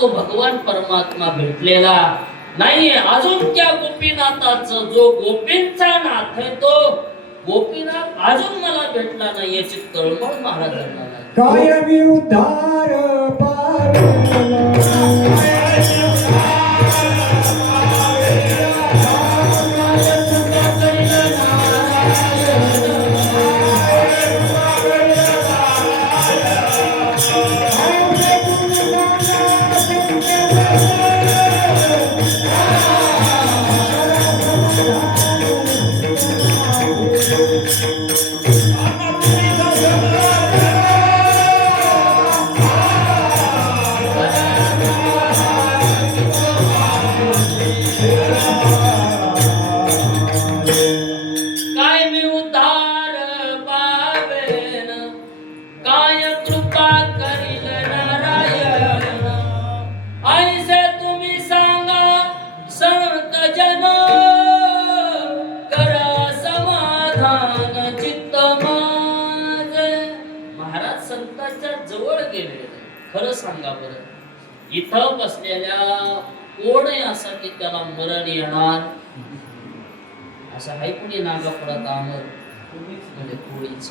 तो भगवान परमात्मा भेटलेला नाही. अजून त्या गोपीनाथाचं जो गोपींचा नाथ आहे तो गोपीनाथ अजून मला भेटला नाही याची तळमळ महाराजांना लागली. कायमी उद्धार पावला खरं सांगा बरं, इथं बसलेल्या कोण आहे असा की त्याला मरण येणार असं आहे कुणी नागापुरात आमर म्हणजे कोणीच.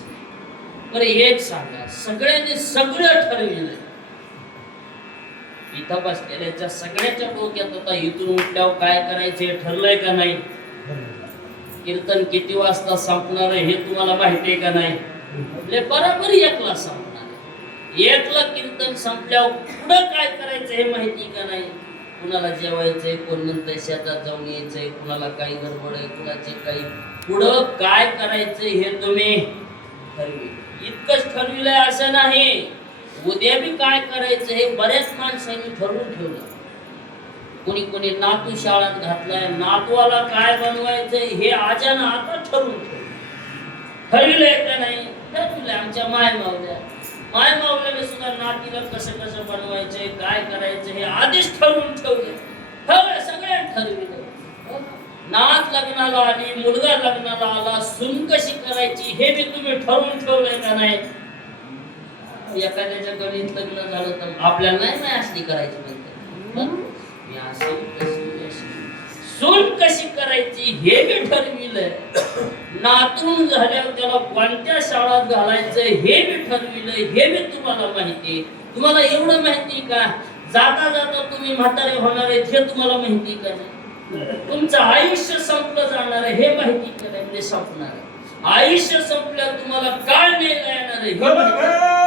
बरं एक सांगा, सगळ्यांनी सगळं ठरविलंय. इथं बसलेल्याच्या सगळ्याच्या डोक्यात आता इथून उठल्यावर काय करायचे ठरलंय का नाही? कीर्तन किती वाजता संपणार आहे हे तुम्हाला माहिती आहे का नाही? बरोबर एकला संपणार. एकला कीर्तन संपल्यावर पुढं काय करायचं हे माहिती का नाही? कुणाला जेवायचंय, कोण म्हणतंय शेतात जाऊन यायचंय, कुणाला काही गडबड आहे, कुणाचे काही पुढं काय करायचंय हे तुम्ही ठरविलं. इतकंच ठरविलंय असं नाही, उद्या बी काय करायचं हे बऱ्याच माणसांनी ठरवून ठेवलं. कुणी कुणी नातू शाळेत घातलाय, नातवाला काय बनवायचंय हे आजानं आता ठरवून ठरविलंय का नाही? ठरविलंय. आमच्या माय मावल्याने सुद्धा नातीला कसं कसं बनवायचंय, काय करायचं हे आधीच ठरवून ठेवलं. सगळ्यांनी ठरविलं. नात लग्नाला आली, मुलगा लग्नाला आला, सून कशी करायची हे बी तुम्ही ठरवून ठेवलंय का नाही? एखाद्याच्या गणित लग्न झालं तर आपल्याला नाही असली करायची म्हणते. सून कशी करायची हे बी ठरविलंय. नातून झाल्यावर त्याला कोणत्या शाळेत घालायचं हे बी ठरविलंय. हे बी तुम्हाला माहिती. तुम्हाला एवढं माहिती का जाता जाता तुम्ही म्हातारे होणार आहेत हे तुम्हाला माहिती का नाही? तुमचं आयुष्य संपलं जाणार आहे हे माहिती का नाही? म्हणजे संपणार आहे आयुष्य संपल्यावर तुम्हाला काय नाही येणार आहे हे माहिती.